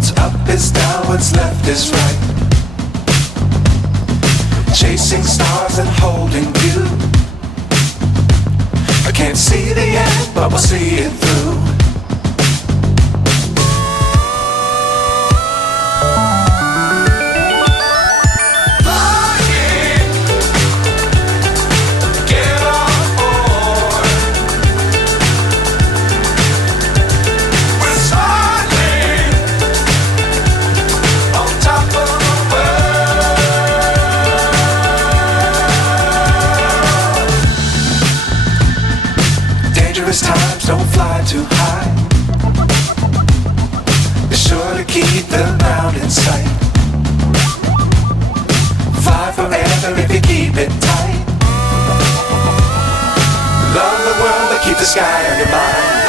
What's up is down, what's left is right. Chasing stars and holding you. I can't see the end, but we'll see it through. Times don't fly too high. Be sure to keep the ground in sight. Fly forever if you keep it tight. Love the world but keep the sky on your mind.